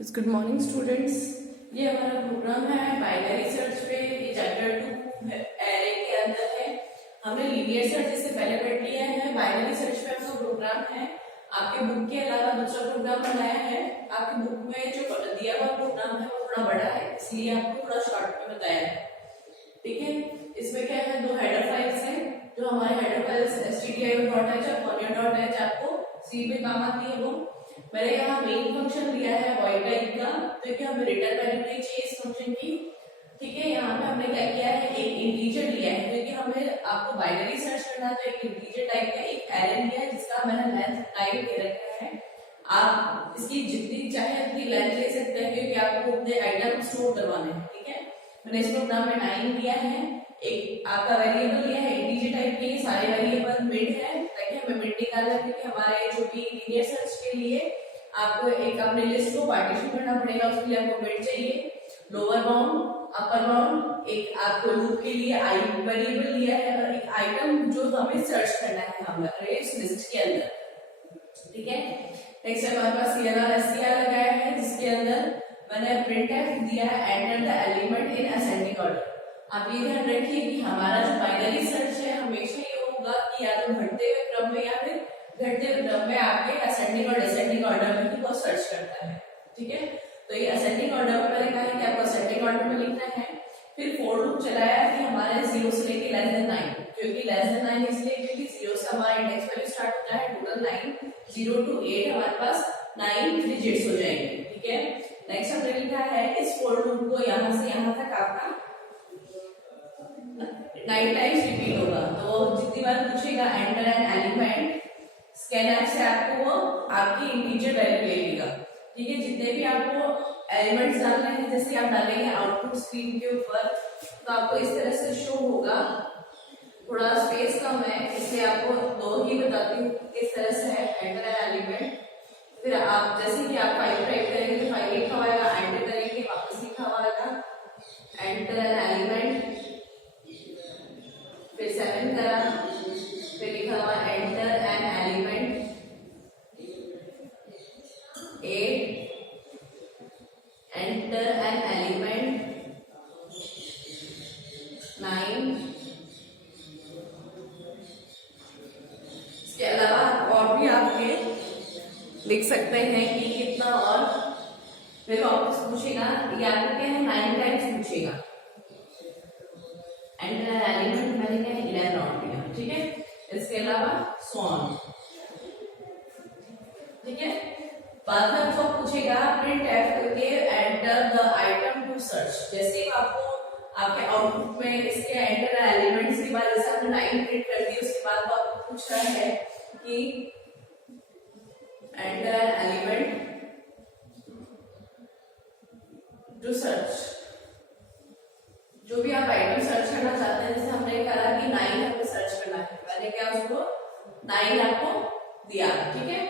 Good morning students. ये हमारा programme है बाइनरी सर्च पे। ये चैप्टर 2 एरे के अंदर है। हमने लीनियर सर्च इससे पहले पढ़ लिया है। बाइनरी सर्च पे आपका प्रोग्राम है। आपके बुक के अलावा दूसरा प्रोग्राम बनाया है। आपकी बुक में जो दिया हुआ प्रोग्राम है वो थोड़ा बड़ा है, इसलिए आपको थोड़ा शॉर्ट में बताया है। ठीक है, इसमें क्या है, दो हेडर फाइल्स हैं। जो हमारे हेडर फाइल्स stdio.h और ponya.h आपको सी में काम आती है। वो मैंने यहाँ मेन फंक्शन दिया है वॉइड टाइप का, तो कि हमें रिटर्न वैल्यू नहीं चाहिए इस फंक्शन की। ठीक है, यहाँ पे हमने क्या किया है, एक इंटीजर लिया है क्योंकि हमें आपको बाइनरी सर्च करना है, तो एक इंटीजर टाइप का एक एरे लिया है जिसका मैंने लेंथ 9 दे रखा है। आप इसकी जितनी चाहे उतनी लेंथ ले सकते हैं क्योंकि आपको अपने आइटम स्टोर करवाने हैं। ठीक है, मैंने इस प्रोग्राम में 9 लिया है। एक आपका वेरिएबल लिया है इंटीजर टाइप के, सारे वेरिएबल मिड है ताकि हमें मिड निकालना है, क्योंकि हमारे जो भी लीनियर सर्च के लिए आपको एक अपने लिस्ट को पार्टीशन करना पड़ेगा, उसके लिए आपको मिड चाहिए, लोअर बाउंड, अपर बाउंड, एक आपको लूप के लिए आई वेरिएबल लिया है और एक आइटम जो हमें सर्च करना है हमारे इस लिस्ट के अंदर। ठीक है, नेक्स्ट हमारे पास clr str लगाया है जिसके अंदर मैंने printf दिया है enter the element in ascending order. आप ये ध्यान रखिए कि हमारा जो बाइनरी सर्च है हमेशा ये होगा कि या तो बढ़ते हुए क्रम में या फिर घटते हुए क्रम में आपके असेंडिंग और डिसेंडिंग ऑर्डर में ही वो सर्च करता है। ठीक है, तो ये असेंडिंग ऑर्डर में मैंने कहा है कि आपको असेंडिंग ऑर्डर में लिखना है। फिर फॉर लूप चलाया कि हमारे 0 से लेके लेस देन 9, क्योंकि लेस देन 9 इसलिए क्योंकि 0 से हमारा इंडेक्स वैल्यू स्टार्ट होता है, टोटल 9, 0 to 8 हमारे पास 9 डिजिट्स हो जाएंगे। ठीक है, नेक्स्ट हमने लिखा है इस फॉर लूप को यहाँ से यहाँ तक आपका 9 टाइम्स रिपीट होगा। तो जितनी बार पूछेगा एंटर एन एलिमेंट, स्कैनर से आपको वो आपकी इंटीजर वैल्यू ले लेगा। ठीक है, जितने भी आपको एलिमेंट्स डालने हैं, जैसे आप डालेंगे आउटपुट स्क्रीन के ऊपर, तो आपको इस तरह से शो होगा। थोड़ा स्पेस कम है इसलिए आपको दो ही बताती हूँ किस तरह से है एंटर एन एलिमेंट। फिर आप जैसे कि आप 5 टाइप करेंगे तो 5 लिखा हुआ है, एंटर करेंगे वापस लिखा हुआ है एंटर एन एलिमेंट, फिर 7 करा, फिर लिखा हुआ enter an element 8, enter an element 9। इसके अलावा और भी आपके लिख सकते हैं कि कितना, और फिर वापस पूछेगा, ये आपको क्या है 9 टाइम्स पूछेगा। एंटर एन एलिमेंट मैंने क्या है 11 राउंड लिया। ठीक है, इसके अलावा सॉन। ठीक है, बाद में आपको पूछेगा printf करके enter the item to search. जैसे आपको आपके आउटपुट में इसके एंटर एलिमेंट्स के बाद जैसे आपने 9 प्रिंट कर दी, उसके बाद वो आपको पूछ रहा है कि enter an element to search. जो भी आप आइटम सर्च करना चाहते हैं, जैसे हमने कहा कि 9 हमें सर्च करना है, मैंने क्या उसको 9 आपको दिया। ठीक है,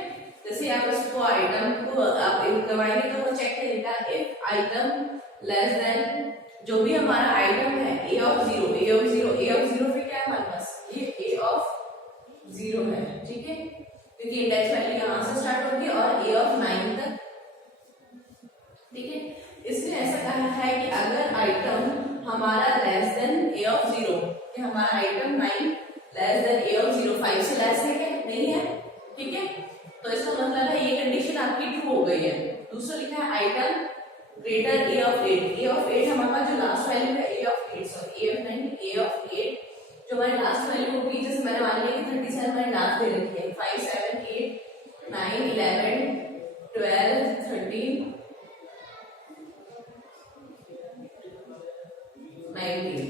जैसे आप उसको आइटम को आप दबाएंगे तो वो चेक करेगा इफ आइटम लेस देन जो भी हमारा आइटम है a of 0 पे क्या है हमारे पास, ये a of 0 है। ठीक है, क्योंकि इंडेक्स वैल्यू यहाँ से स्टार्ट होगी और a of 9 तक। ठीक है, इसने ऐसा कहा है कि अगर आइटम हमारा लेस देन a of 0, कि हमारा item 9 less than a of 0, 5 से लेस है क्या, नहीं है। ठीक है, तो इसका मतलब है ये कंडीशन आपकी ट्रू हो गई है। दूसरा लिखा है आइटम ग्रेटर a of 8 हमारे पास जो लास्ट वैल्यू है a of 8 जो हमारी लास्ट वैल्यू होगी, जैसे मैंने मान लिया कि 37 हमारी लास्ट दे रखी है, 5 7 8 9 11 12 13 19।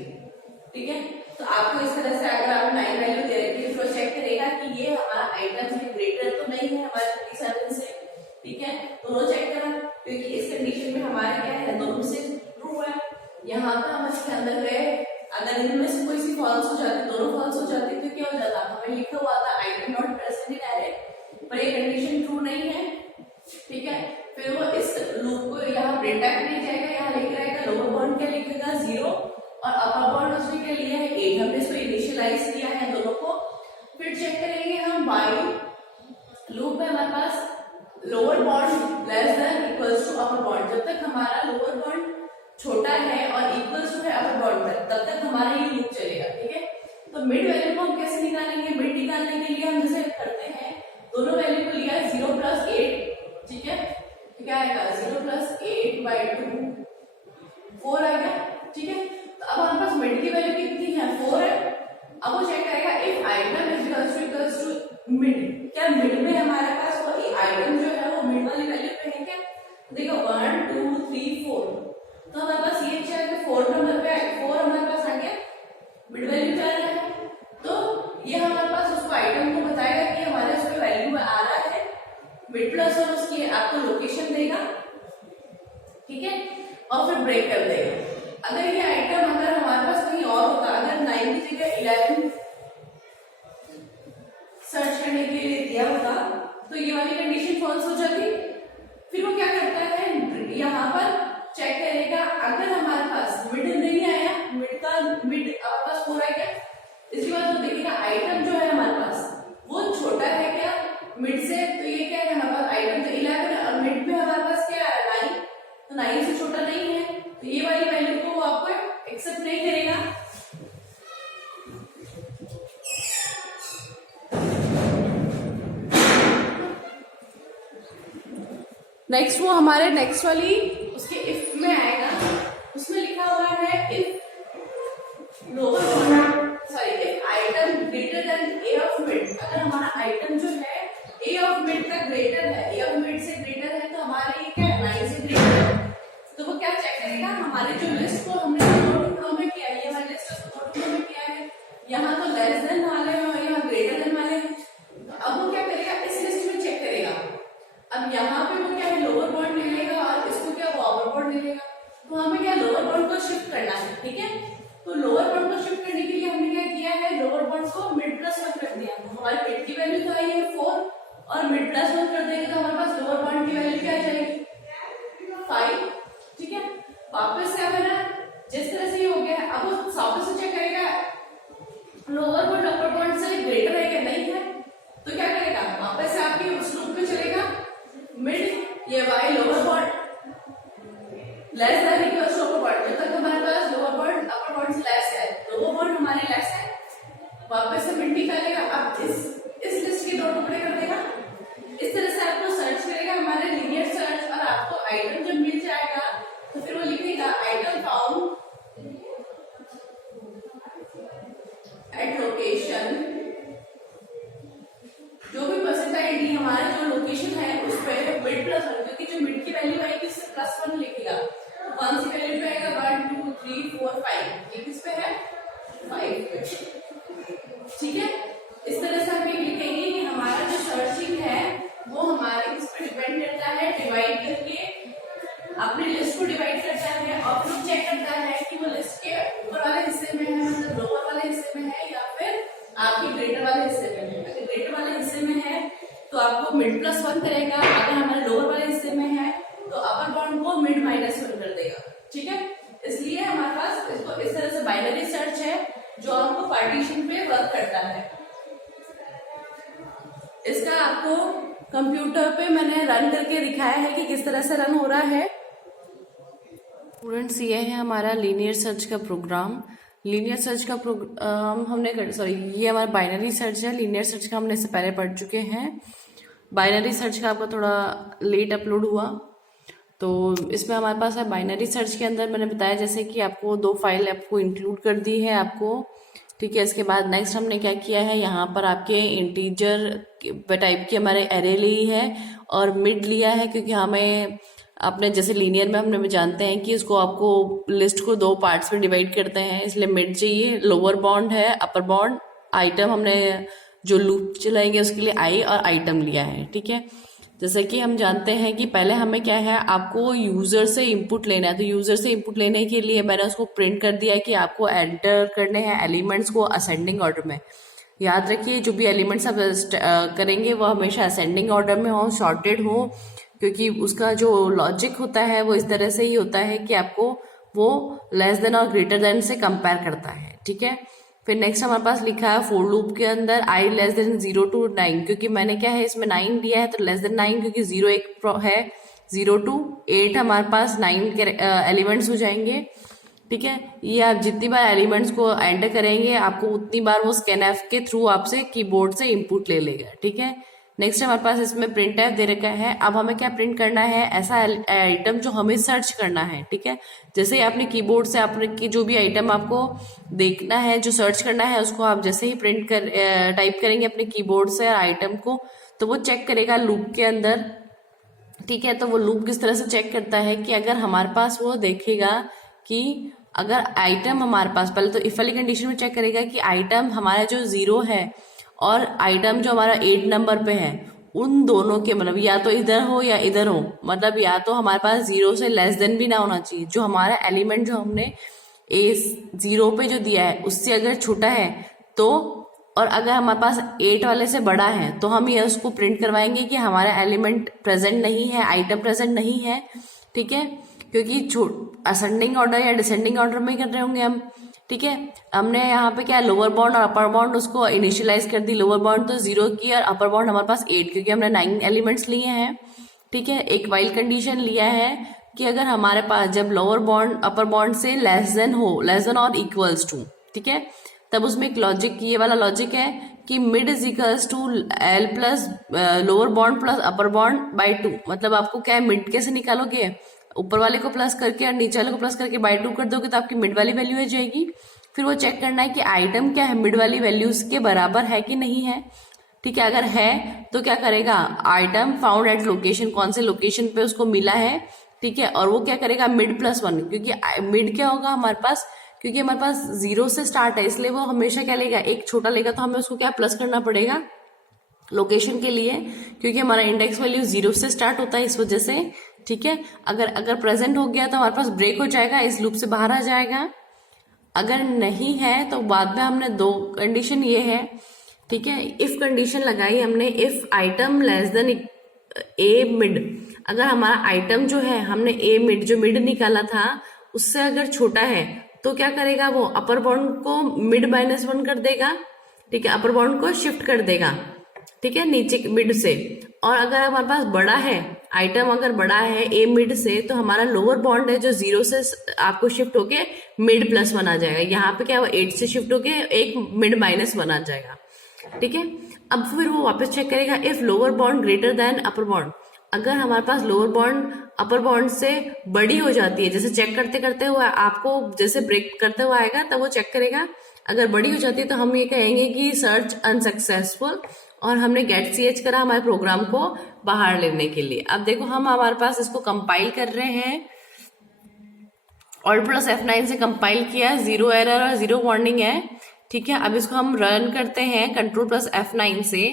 ठीक है, तो आपको इस तरह से अगर आप 9 वैल्यू दे रखी है तो चेक करेगा कि ये हमारा आइटम से ग्रेटर तो नहीं है हमारे 37 से। ठीक है, दोनों चेक करा क्योंकि इस कंडीशन में हमारा क्या है, दोनों से ट्रू है। यहाँ पे हम इसके अंदर गए, अगर इनमें से कोई सी फॉल्स हो जाती, दोनों फॉल्स हो जाती तो क्या हो जाता, हमें लिखा हुआ था item not present in array, पर ये कंडीशन ट्रू नहीं है। ठीक है, फिर वो इस लूप को यहाँ प्रिंटफ नहीं जाएगा, यहाँ लिख रहेगा लोअर बाउंड क्या लिखेगा 0 और अपर बाउंड उसने क्या लिया है 8, हमने इसको इनिशियलाइज किया है दोनों को। फिर चेक करेंगे हम वाइल लूप में हमारे पास lower bound less than equals to upper bound, जब तक हमारा लोअर बॉन्ड छोटा है और इक्वल्स टू है अपर बॉन्ड तक, तब तक हमारा ये लूप चलेगा। ठीक है, तो मिड वैल्यू को हम कैसे निकालेंगे? मिड निकालने के लिए हम जैसे करते हैं, दोनों वैल्यू को लिया है 0 + 8, ठीक है, क्या आएगा 0 + 8/2 4 आ गया। ठीक है, तो अब हमारे पास मिड की वैल्यू कितनी है? 4 है। अब वो चेक करेगा if item equals to mid, क्या मिड में हमारे पास वही आइटम जो है वो मिड वाली वैल्यू पे है क्या? देखो 1 2 3 4, तो हमारे पास ये क्या है? 4 नंबर पे 4 हमारे पास आ गया, मिड वैल्यू क्या है, तो ये हमारे पास उसको आइटम को बताएगा कि हमारे उस पे वैल्यू आ रहा है मिड प्लस, और उसकी आपको लोकेशन देगा। ठीक है, और फिर ब्रेक कर देगा। अगर ये आइटम अगर हमारे पास कहीं और होता, अगर 9 की जगह 11 सर्च करने के लिए दिया होता, तो ये वाली कंडीशन फॉल्स हो जाती। फिर वो क्या करता है, यहाँ पर चेक करेगा, अगर हमारे पास मिड नहीं आया, मिड हमारे पास 4 आ गया, इसके बाद वो देखेगा आइटम जो है हमारे पास वो छोटा है क्या मिड से, तो ये क्या है हमारे पास आइटम जो 11 है और मिड में हमारे पास क्या है 9, तो 9 से छोटा नहीं है, तो ये वाली वैल्यू को वो आपको एक्सेप्ट नहीं करेगा। नेक्स्ट वो हमारे नेक्स्ट वाली उसके इफ में आएगा, उसमें लिखा हुआ है if lower sorry if item greater than A of mid, अगर हमारा आइटम जो है ए ऑफ मिड का ग्रेटर है, ए ऑफ मिड से ग्रेटर है, तो हमारे ये क्या है 9 से ग्रेटर है, तो वो क्या चेक करेगा, हमारे जो लिस्ट को हमने दो टुकड़ों में किया है, ये हमारी लिस्ट को दो टुकड़ों में किया है, यहाँ तो लेस देन वाले हैं और यहाँ ग्रेटर देन वाले हैं, तो अब वो क्या करेगा इस लिस्ट में चेक करेगा। अब यहाँ पे वो क्या है लोअर बॉन्ड ले लेगा और इसको क्या वो अपर बॉन्ड ले लेगा, तो हमें क्या लोअर बॉन्ड को शिफ्ट करना है। ठीक है, तो लोअर बॉन्ड को शिफ्ट करने के लिए हमने क्या किया है, लोअर बॉन्ड को मिड प्लस 1 कर दिया, हमारी मिड की वैल्यू तो आई है 4 और मिड प्लस 1 कर देंगे तो हमारे पास लोअर बॉन्ड की वैल्यू क्या आ जाएगी 5। ठीक है, वापस क्या करना है, जिस तरह से ये हो गया है, अब वो वापस से चेक करेगा लोअर बॉन्ड अपर बॉन्ड से ग्रेटर है क्या, नहीं है, तो क्या करेगा वापस से आपके उस लूप में चलेगा, मिड ये while lower bound less than equals to upper bound, जब तक हमारे पास लोअर बॉन्ड अपर बॉन्ड से लेस है, लोअर बॉन्ड हमारे लेस है, वापस से मिड निकालेगा। अब इस लिस्ट के दो टुकड़े कर देगा, इस तरह से आपको सर्च करेगा हमारे लीनियर सर्च, और आपको आइटम जब मिल जाएगा तो फिर वो लिखेगा आइटम फाउंड एट लोकेशन, जो भी परसेंटाइल डी हमारे जो लोकेशन है उस पर मिड प्लस 1, क्योंकि जो मिड की वैल्यू आएगी उससे +1 लिखेगा, तो कौन सी वैल्यू पे आएगा 1 2 3 4 5, ये किस पे है 5 पे। ठीक है, इस तरह से हम ये लिखेंगे कि हमारा जो सर्चिंग है वो हमारे किस पे डिपेंड करता है, डिवाइड करके अपनी लिस्ट को डिवाइड करता है और फिर चेक करता है कि वो लिस्ट के ऊपर वाले हिस्से में है, मतलब लोअर वाले हिस्से में है या फिर आपके ग्रेटर वाले हिस्से में है। अगर ग्रेटर वाले हिस्से में है तो आपको मिड प्लस 1 करेगा, अगर हमारे लोअर वाले हिस्से में है तो अपर बॉन्ड को मिड -1 कर देगा। ठीक है, इसलिए हमारे पास इसको इस तरह से बाइनरी सर्च है जो आपको पार्टीशन पे वर्क करता है। इसका आपको कंप्यूटर पे मैंने रन करके दिखाया है कि किस तरह से रन हो रहा है। स्टूडेंट्स, ये है हमारा लीनियर सर्च का प्रोग्राम। लीनियर सर्च का प्रोग्राम हमने ये हमारा बाइनरी सर्च है। लीनियर सर्च का हमने इससे पहले पढ़ चुके हैं। बाइनरी सर्च का आपका थोड़ा लेट अपलोड हुआ, तो इसमें हमारे पास है बाइनरी सर्च के अंदर मैंने बताया जैसे कि आपको 2 फाइल आपको इंक्लूड कर दी है आपको। ठीक है, इसके बाद नेक्स्ट हमने क्या किया है, यहाँ पर आपके इंटीजर टाइप की हमारे एरे ली है और मिड लिया है, क्योंकि हमें अपने जैसे लीनियर में हमने जानते हैं कि इसको आपको लिस्ट को 2 पार्ट्स में डिवाइड करते हैं, इसलिए मिड चाहिए। लोअर बॉन्ड है, अपर बॉन्ड, आइटम हमने जो लूप चलाएंगे उसके लिए आई और आइटम लिया है। ठीक है, जैसे कि हम जानते हैं कि पहले हमें क्या है, आपको यूजर से इनपुट लेना है, तो यूजर से इनपुट लेने के लिए मैंने उसको प्रिंट कर दिया है कि आपको एंटर करने हैं एलिमेंट्स को असेंडिंग ऑर्डर में। याद रखिए जो भी एलिमेंट्स आप करेंगे वो हमेशा असेंडिंग ऑर्डर में हो, सॉर्टेड हो, क्योंकि उसका जो लॉजिक होता है वो इस तरह से ही होता है कि आपको वो लेस देन और ग्रेटर देन से कंपेयर करता है। ठीक है, फिर नेक्स्ट हमारे पास लिखा है फॉर लूप के अंदर आई लेस देन 0 to 9, क्योंकि मैंने क्या है इसमें 9 दिया है तो लेस देन 9, क्योंकि 0 एक है, 0 to 8 हमारे पास 9 के एलिमेंट्स हो जाएंगे। ठीक है, ये आप जितनी बार एलिमेंट्स को एंटर करेंगे आपको उतनी बार वो स्कैनएफ के थ्रू आपसे कीबोर्ड से इनपुट ले लेगा। ठीक है, नेक्स्ट हमारे पास इसमें प्रिंट एफ दे रखा है। अब हमें क्या प्रिंट करना है, ऐसा आइटम जो हमें सर्च करना है। ठीक है, जैसे ही आपने कीबोर्ड से आपने की जो भी आइटम आपको देखना है, जो सर्च करना है, उसको आप जैसे ही प्रिंट कर टाइप करेंगे अपने कीबोर्ड से आइटम को, तो वो चेक करेगा लूप के अंदर। ठीक है, तो वो लूप किस तरह से चेक करता है कि अगर हमारे पास वो देखेगा कि अगर आइटम हमारे पास, पहले तो इफ वाली कंडीशन में चेक करेगा कि आइटम हमारा जो 0 है और आइटम जो हमारा 8 नंबर पे है, उन दोनों के मतलब या तो इधर हो या इधर हो, मतलब या तो हमारे पास 0 से लेस देन भी ना होना चाहिए, जो हमारा एलिमेंट जो हमने ए 0 पे जो दिया है उससे अगर छोटा है तो, और अगर हमारे पास 8 वाले से बड़ा है तो हम ये उसको प्रिंट करवाएंगे कि हमारा एलिमेंट प्रेजेंट नहीं है, आइटम प्रेजेंट नहीं है। ठीक है, क्योंकि असेंडिंग ऑर्डर या डिसेंडिंग ऑर्डर में कर रहे होंगे हम। ठीक है, हमने यहाँ पे क्या लोअर बाउंड और अपर बाउंड उसको इनिशियलाइज कर दी। लोअर बाउंड तो 0 की और अपर बाउंड हमारे पास 8, क्योंकि हमने 9 एलिमेंट्स लिए हैं। ठीक है, एक वाइल कंडीशन लिया है कि अगर हमारे पास जब लोअर बाउंड अपर बाउंड से लेस देन हो, लेस देन और इक्वल्स टू, ठीक है, तब उसमें एक लॉजिक, ये वाला लॉजिक है कि mid is equals to L plus lower bound plus upper bound by 2। मतलब आपको क्या है, मिड कैसे निकालोगे, ऊपर वाले को प्लस करके और नीचे वाले को प्लस करके बाई 2 कर दोगे तो आपकी मिड वाली वैल्यू आ जाएगी। फिर वो चेक करना है कि आइटम क्या है, मिड वाली वैल्यूज के बराबर है कि नहीं है। ठीक है, अगर है तो क्या करेगा, आइटम फाउंड एट लोकेशन, कौन से लोकेशन पे उसको मिला है। ठीक है, और वो क्या करेगा मिड प्लस 1, क्योंकि मिड क्या होगा हमारे पास, क्योंकि हमारे पास 0 से स्टार्ट है, इसलिए वो हमेशा क्या लेगा, एक छोटा लेगा, तो हमें उसको क्या प्लस करना पड़ेगा लोकेशन के लिए, क्योंकि हमारा इंडेक्स वैल्यू 0 से स्टार्ट होता है इस वजह से। ठीक है, अगर प्रेजेंट हो गया तो हमारे पास ब्रेक हो जाएगा, इस लूप से बाहर आ जाएगा। अगर नहीं है तो बाद में हमने 2 कंडीशन ये है। ठीक है, इफ कंडीशन लगाई हमने, if item less than A mid, अगर हमारा आइटम जो है हमने ए मिड जो मिड निकाला था उससे अगर छोटा है तो क्या करेगा, वो अपर बाउंड को मिड -1 कर देगा। ठीक है, अपर बाउंड को शिफ्ट कर देगा। ठीक है, नीचे मिड से। और अगर हमारे पास बड़ा है, आइटम अगर बड़ा है ए मिड से, तो हमारा लोअर बाउंड है जो 0 से आपको शिफ्ट होके मिड +1 आ जाएगा। यहाँ पे क्या, वो 8 से शिफ्ट होके एक मिड -1 आ जाएगा। ठीक है, अब फिर वो वापस चेक करेगा if lower bound greater than upper bound, अगर हमारे पास लोअर बाउंड अपर बाउंड से बड़ी हो जाती है, जैसे चेक करते करते हुए आपको जैसे ब्रेक करते हुए आएगा तब वो चेक करेगा, अगर बड़ी हो जाती है तो हम ये कहेंगे कि सर्च अनसक्सेसफुल, और हमने गेट ch करा हमारे प्रोग्राम को बाहर लेने के लिए। अब देखो हम हमारे पास इसको कंपाइल कर रहे हैं, Alt + F9 से कंपाइल किया, 0 एरर और 0 वार्निंग है। ठीक है, अब इसको हम रन करते हैं Ctrl + F9 से,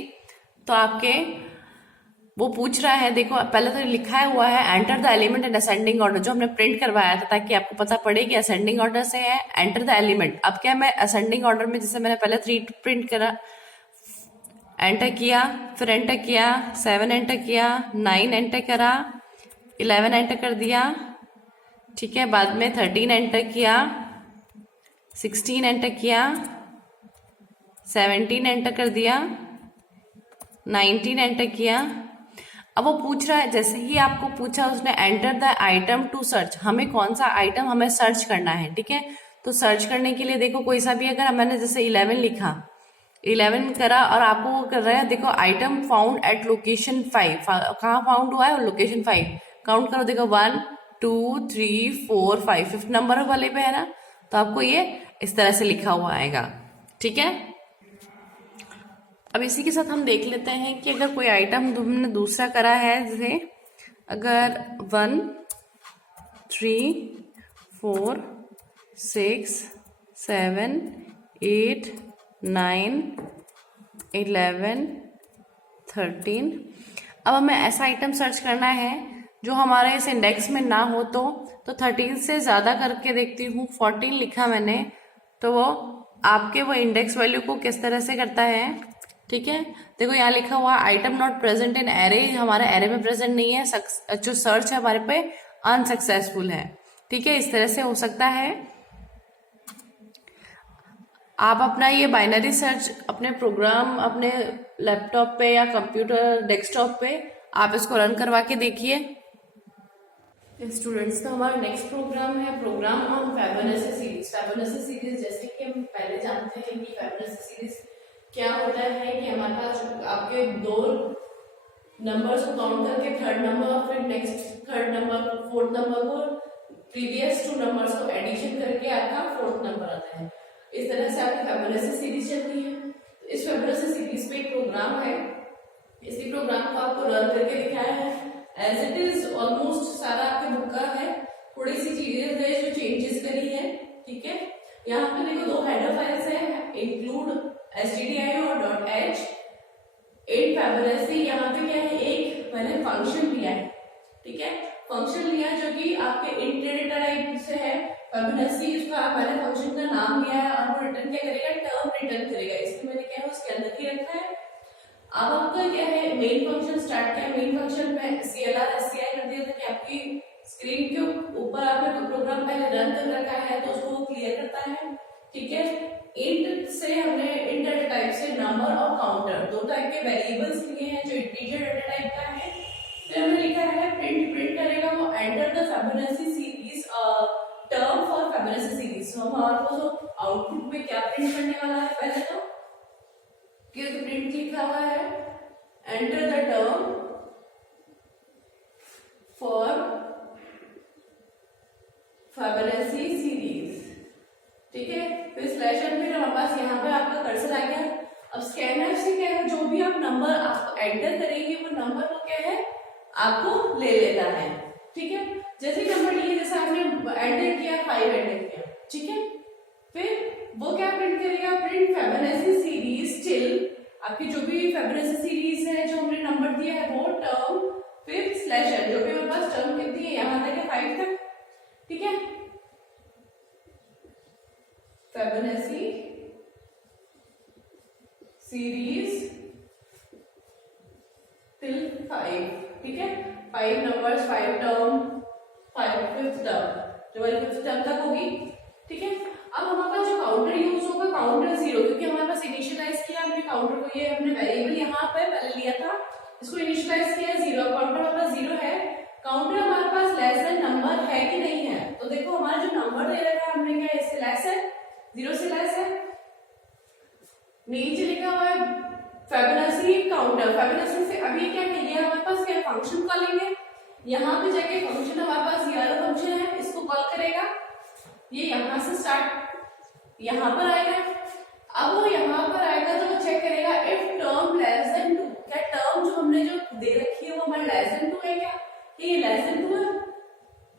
तो आपके वो पूछ रहा है, देखो पहले तो लिखा हुआ है enter the element in ascending order, जो हमने प्रिंट करवाया था ताकि आपको पता पड़े कि असेंडिंग ऑर्डर से है, एंटर द एलिमेंट। अब क्या, मैं असेंडिंग ऑर्डर में जैसे मैंने पहले 3 प्रिंट करा, एंटर किया, फिर एंटर किया, 7 एंटर किया, 9 एंटर करा, 11 एंटर कर दिया। ठीक है, बाद में 13 एंटर किया, 16 एंटर किया, 17 एंटर कर दिया, 19 एंटर किया। अब वो पूछ रहा है, जैसे ही आपको पूछा उसने enter the item to search, हमें कौन सा आइटम हमें सर्च करना है। ठीक है, तो सर्च करने के लिए देखो कोई सा भी, अगर मैंने जैसे 11 लिखा, 11 करा और आपको वो कर रहा है, देखो आइटम फाउंड एट लोकेशन 5, कहाँ फाउंड हुआ है, लोकेशन 5, काउंट करो, देखो 1 2 3 4 5, 5th नंबर वाले पे है ना, तो आपको ये इस तरह से लिखा हुआ आएगा। ठीक है, अब इसी के साथ हम देख लेते हैं कि अगर कोई आइटम हमने दूसरा करा है, जैसे अगर 1 3 4 6 7 8 9 11 13, अब हमें ऐसा आइटम सर्च करना है जो हमारे इस इंडेक्स में ना हो, तो 13 से ज़्यादा करके देखती हूँ, 14 लिखा मैंने, तो वो आपके वो इंडेक्स वैल्यू को किस तरह से करता है। ठीक है, देखो यहाँ लिखा हुआ item not present in array, हमारे एरे में प्रेजेंट नहीं है, जो सर्च है हमारे पे अनसक्सेसफुल है। ठीक है, इस तरह से हो सकता है। आप अपना ये बाइनरी सर्च अपने प्रोग्राम अपने लैपटॉप पे या कंप्यूटर डेस्कटॉप पे आप इसको रन करवा के देखिए। स्टूडेंट्स का हमारा नेक्स्ट प्रोग्राम है program on Fibonacci series. Fibonacci series जैसे कि हम पहले जानते हैं कि फिबोनाची सीरीज क्या होता है कि हमारे पास आपके दो नंबर्स को काउंट करके थर्ड नंबर फिर next third number fourth number को प्रीवियस टू नंबर्स को एडिशन करके आपका फोर्थ नंबर आता है। इस तरह से आपकी फिबोनाची सीरीज चलती है। तो इस फिबोनाची सीरीज पे एक प्रोग्राम है, इसी प्रोग्राम को आपको रन करके दिखाया है। एज इट इज ऑलमोस्ट सारा आपके बुक का है, थोड़ी सी चीजें है जो चेंजेस करी है। ठीक है, यहाँ पे देखो दो हेडर फाइल्स है, इंक्लूड stdio और .h। इन फिबोनाची यहाँ पे क्या है, एक मैंने फंक्शन लिया है। ठीक है, फंक्शन लिया जो कि आपके इंट डेटा टाइप से है फिबोनाची, उसका मैंने फंक्शन का नाम लिया है और वो रिटर्न क्या करेगा, टर्म रिटर्न करेगा। इसलिए मैंने क्या है उसके अंदर ही रखा है। अब आपका क्या है, मेन फंक्शन स्टार्ट किया। मेन फंक्शन में CLR SCI कर दिया था कि आपकी स्क्रीन के ऊपर आपने प्रोग्राम पहले रन कर रखा है तो उसको क्लियर करता है। ठीक है, इंट से हमने इंट डेटा टाइप से नंबर और काउंटर दो टाइप के वेरिएबल्स लिए हैं जो इंटीजर डेटा टाइप का है। फिर हमने लिखा है प्रिंट करेगा वो enter the Fibonacci series term for Fibonacci series. तो हमारे पास आउटपुट में क्या प्रिंट करने वाला है, पहले तो प्रिंट लिखा हुआ है enter the term for Fibonacci series. ठीक है, फिर स्लैश एन, फिर हमारे पास यहाँ पे आपका कर्सर आ गया। अब स्कैनर से क्या है, जो भी आप नंबर आप एंटर करेंगे वो नंबर को क्या है आपको ले लेता है। ठीक है, जैसे नंबर लिए जैसे आपने एंटर किया 5 एंटर किया। ठीक है, फिर वो क्या प्रिंट करेगा, प्रिंट फिबोनाची सीरीज टिल आपकी जो भी फिबोनाची सीरीज है जो हमने नंबर दिया है वो टर्म, फिर स्लैश एन, जो भी हमारे पास टर्म कितनी है यहाँ तक है 5 तक। ठीक है, फिबोनाची सीरीज टिल 5। ठीक है, 5 नंबर्स 5 टर्म 5 फिफ्थ टर्म जो वाली फिफ्थ टर्म तक होगी। ठीक है, अब हमारा जो काउंटर यूज होगा काउंटर 0, क्योंकि हमारे पास इनिशियलाइज किया हमने काउंटर को, ये हमने वेरिएबल यहाँ पे पहले लिया था, इसको इनिशियलाइज किया 0, काउंटर हमारे पास 0 है। काउंटर हमारे पास लेस देन नंबर है कि नहीं है, तो देखो हमारा जो नंबर दे रखा है हमने क्या इससे लेस है, 0 से लेस है। नीचे लिखा हुआ है फिबोनाची काउंटर। फिबोनाची से अभी क्या किया हमारे पास क्या फंक्शन कॉल लेंगे, यहाँ पे जाके फंक्शन हमारे पास ये वाला फंक्शन है, इसको कॉल करेगा, ये यहाँ से स्टार्ट यहाँ पर आएगा। अब वो यहाँ पर आएगा तो वो चेक करेगा इफ टर्म लेस देन 2, क्या टर्म जो हमने जो दे रखी है वो हमारा लेस देन 2 है क्या, ये लेस देन 2 है,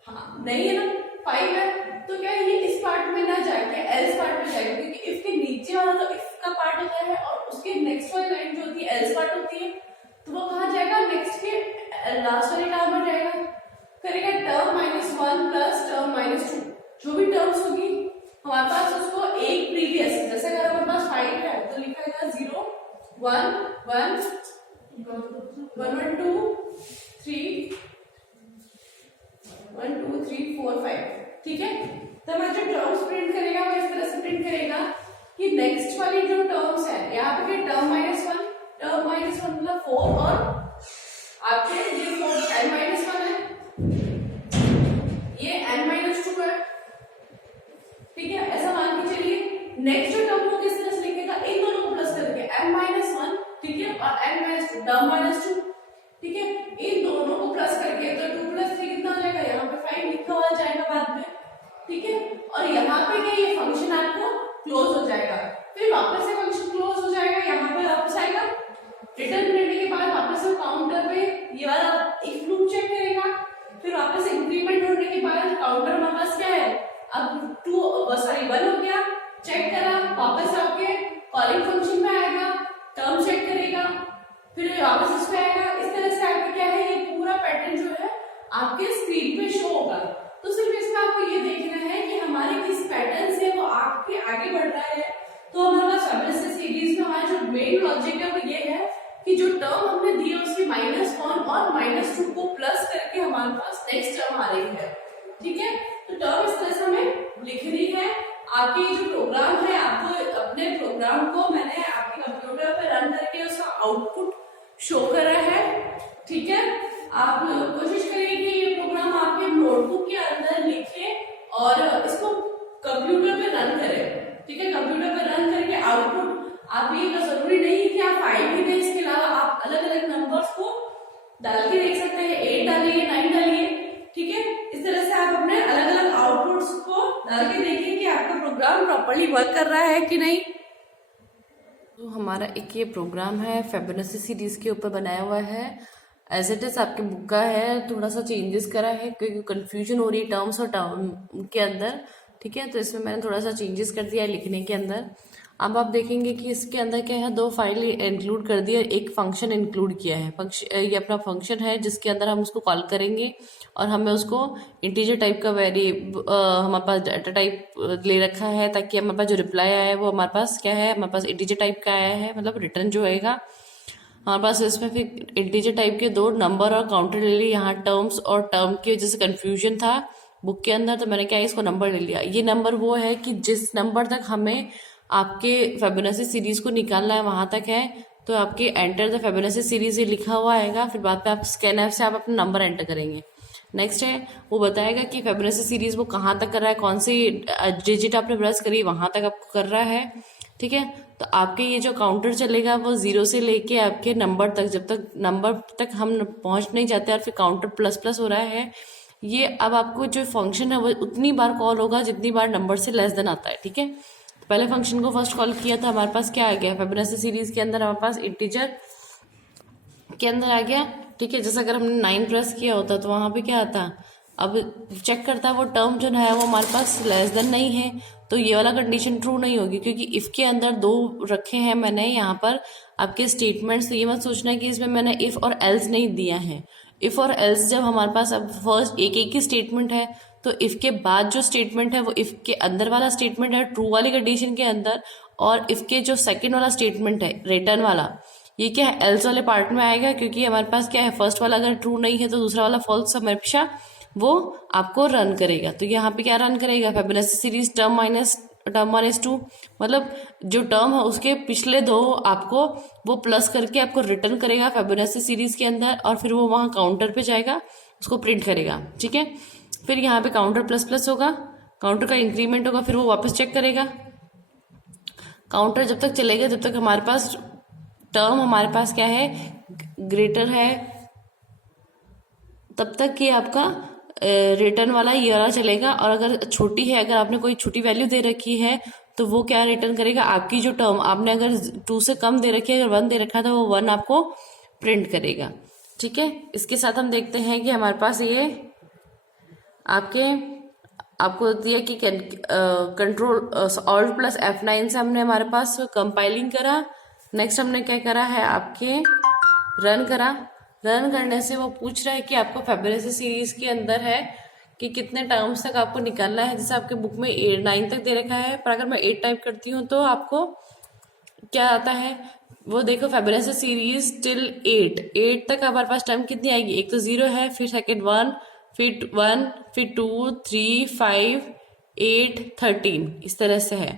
हाँ नहीं है ना 5 है, तो क्या ये इस पार्ट में ना जाके एल्स पार्ट में जाएगा, क्योंकि इफ के नीचे वाला तो इफ का पार्ट होता है और उसके नेक्स्ट वाली लाइन जो होती है एल्स पार्ट होती है, तो वो कहाँ जाएगा, नेक्स्ट के लास्ट वाली टर्म में जाएगा, करेगा टर्म -1 प्लस टर्म -2, जो भी टर्म्स होगी हमारे पास उसको एक प्रीवियस, जैसे अगर हमारे पास 5 है तो लिखेगा 0 1 1 1 2 3 1 2 3 4 5। ठीक है, तो हमारा जो टर्म्स प्रिंट करेगा वो इस तरह से प्रिंट करेगा कि नेक्स्ट वाली जो टर्म्स है यहाँ पे टर्म -1, टर्म -1 मतलब 4 और आपके ये 4 n-1 है, ये n-2 है। ठीक है, ऐसा मान के चलिए नेक्स्ट जो टर्म को किस तरह से लिखेगा, इन दोनों को प्लस करके n-1, ठीक है, और n-2 टर्म -2। ठीक है, इन दोनों को प्लस करके तो 2 + 3 कितना हो जाएगा, यहाँ पे 5 लिखा हुआ जाएगा बाद में। ठीक है, और यहाँ पे क्या ये फंक्शन आपको क्लोज हो जाएगा, फिर वापस से फंक्शन क्लोज हो जाएगा, यहाँ पे वापस आएगा, रिटर्न करने के बाद वापस से काउंटर पे ये वाला इफ लूप चेक करेगा, फिर वापस इंक्रीमेंट होने के बाद काउंटर हमारे पास क्या है, अब 1 हो गया, चेक करा, वापस आके कॉलिंग फंक्शन पे आएगा, टर्म चेक करेगा, फिर वापस इस पे आएगा। इस तरह से आपका क्या है, ये पूरा पैटर्न जो है आपके स्क्रीन पे शो होगा। तो सिर्फ इसमें आपको ये देखना है कि हमारे किस पैटर्न से वो आपके आगे बढ़ रहा है। तो हमारे पास फिबोनाची सीरीज में हमारा जो मेन लॉजिक है वो ये है कि जो टर्म हमने दी है उसके -1 और -2 को प्लस करके हमारे पास नेक्स्ट टर्म आ रही है। ठीक है, तो टर्म इस तरह से हमें लिखनी है। आपके जो प्रोग्राम है, आपको अपने प्रोग्राम को मैंने आपके कंप्यूटर पे रन करके उसका आउटपुट शो करा है। ठीक है, आप कोशिश करिए कि ये प्रोग्राम आपके नोटबुक के अंदर लिखे और इसको कंप्यूटर पे रन करें। ठीक है, कंप्यूटर पे रन करके आउटपुट आप ये जरूरी नहीं कि आप 5 ही दें, इसके अलावा आप अलग अलग नंबर्स को डाल के देख सकते हैं। 8 डालिए, 9 डालिए। ठीक है, इस तरह से आप अपने अलग अलग आउटपुट्स को डाल के देखिए कि आपका प्रोग्राम प्रॉपर्ली वर्क कर रहा है कि नहीं। तो हमारा एक ये प्रोग्राम है फिबोनाची सीरीज के ऊपर बनाया हुआ है, एज इट इज आपके बुक का है, थोड़ा सा चेंजेस करा है क्योंकि कंफ्यूजन हो रही है टर्म्स और टर्म के अंदर। ठीक है, तो इसमें मैंने थोड़ा सा चेंजेस कर दिया है लिखने के अंदर। अब आप देखेंगे कि इसके अंदर क्या है, 2 फाइल इंक्लूड कर दिया, एक फंक्शन इंक्लूड किया है। ये अपना फंक्शन है जिसके अंदर हम उसको कॉल करेंगे और हमें उसको इंटीजर टाइप का हमारे पास डाटा टाइप ले रखा है, ताकि हमारे पास जो रिप्लाई आया है वो हमारे पास क्या है, हमारे पास इंटीजर टाइप का आया है, मतलब रिटर्न जो आएगा हमारे पास। इसमें फिर इंटीजर टाइप के 2 नंबर और काउंटर ले लिए। यहाँ टर्म्स और टर्म की वजह से कन्फ्यूजन था बुक के अंदर, तो मैंने क्या इसको नंबर ले लिया। ये नंबर वो है कि जिस नंबर तक हमें आपके फिबोनाची सीरीज को निकालना है वहां तक है, तो आपके एंटर द फिबोनाची सीरीज ये लिखा हुआ आएगा। फिर बाद में आप स्कैनएफ से आप अपना नंबर एंटर करेंगे। नेक्स्ट है वो बताएगा कि फिबोनाची सीरीज वो कहाँ तक कर रहा है, कौन सी डिजिट आपने प्रेस करी वहां तक आपको कर रहा है। ठीक है, तो आपके ये जो काउंटर चलेगा वो 0 से लेके आपके नंबर तक, जब तक नंबर तक हम पहुंच नहीं जाते और फिर काउंटर प्लस प्लस हो रहा है। ये अब आपको जो फंक्शन है वो उतनी बार कॉल होगा जितनी बार नंबर से लेस देन आता है। ठीक है, तो पहले फंक्शन को फर्स्ट कॉल किया था, हमारे पास क्या आ गया, फिबोनाची सीरीज के अंदर हमारे पास इंटीजर के अंदर आ गया। ठीक है, जैसे अगर हमने 9 प्रेस किया होता तो वहां पे क्या आता, अब चेक करता वो टर्म जो है वो हमारे पास लेस देन नहीं है, तो ये वाला कंडीशन ट्रू नहीं होगी क्योंकि इफ के अंदर 2 रखे हैं मैंने यहाँ पर आपके स्टेटमेंट्स। तो ये मत सोचना कि इसमें मैंने इफ और एल्स नहीं दिया है। इफ और एल्स जब हमारे पास अब फर्स्ट एक ही स्टेटमेंट है, तो इफ के बाद जो स्टेटमेंट है वो इफ के अंदर वाला स्टेटमेंट है ट्रू वाली कंडीशन के अंदर, और इफ के जो सेकेंड वाला स्टेटमेंट है रिटर्न वाला, ये क्या है, एल्स वाले पार्ट में आएगा। क्योंकि हमारे पास क्या है, फर्स्ट वाला अगर ट्रू नहीं है तो दूसरा वाला फॉल्स हमेशा वो आपको रन करेगा। तो यहाँ पे क्या रन करेगा, फिबोनाची सीरीज टर्म माइनस 2, मतलब जो टर्म है उसके पिछले 2 आपको वो प्लस करके आपको रिटर्न करेगा फिबोनाची सीरीज के अंदर, और फिर वो वहाँ काउंटर पे जाएगा, उसको प्रिंट करेगा। ठीक है, फिर यहाँ पे काउंटर प्लस प्लस होगा, काउंटर का इंक्रीमेंट होगा, फिर वो वापस चेक करेगा। काउंटर जब तक चलेगा जब तक हमारे पास टर्म हमारे पास क्या है, ग्रेटर है, तब तक कि आपका रिटर्न वाला ये वाला चलेगा। और अगर छोटी है, अगर आपने कोई छोटी वैल्यू दे रखी है तो वो क्या रिटर्न करेगा, आपकी जो टर्म आपने अगर 2 से कम दे रखी है, अगर 1 दे रखा है तो वो 1 आपको प्रिंट करेगा। ठीक है, इसके साथ हम देखते हैं कि हमारे पास ये आपको दिया कि कंट्रोल ऑल्ट प्लस F9 से हमने हमारे पास कंपाइलिंग करा। नेक्स्ट हमने क्या करा है, आपके रन करा। रन करने से वो पूछ रहा है कि आपको फिबोनाची सीरीज के अंदर है कि कितने टर्म्स तक आपको निकालना है। जैसे आपके बुक में 9 तक दे रखा है, पर अगर मैं 8 टाइप करती हूँ तो आपको क्या आता है, वो देखो फिबोनाची सीरीज टिल 8 तक हमारे पास टर्म कितनी आएगी, एक तो 0 है, फिर सेकेंड 1, फिर 1, फिर 2, 3, 5, 8, 13, इस तरह से है।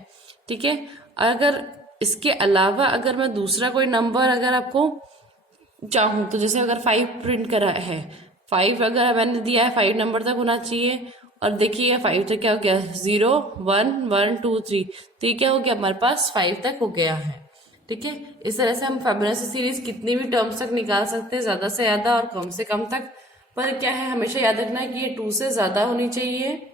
ठीक है, अगर इसके अलावा अगर मैं दूसरा कोई नंबर अगर आपको चाहूँ तो जैसे अगर 5 प्रिंट करा है, 5 अगर मैंने दिया है 5 नंबर तक होना चाहिए, और देखिए 5 तक क्या हो गया, 0, 1, 1, 2, 3, तो ये क्या हो गया, हमारे पास 5 तक हो गया है। ठीक है, इस तरह से हम फिबोनाची सीरीज कितनी भी टर्म्स तक निकाल सकते हैं, ज्यादा से ज्यादा और कम से कम तक। पर क्या है, हमेशा याद रखना है कि ये 2 से ज्यादा होनी चाहिए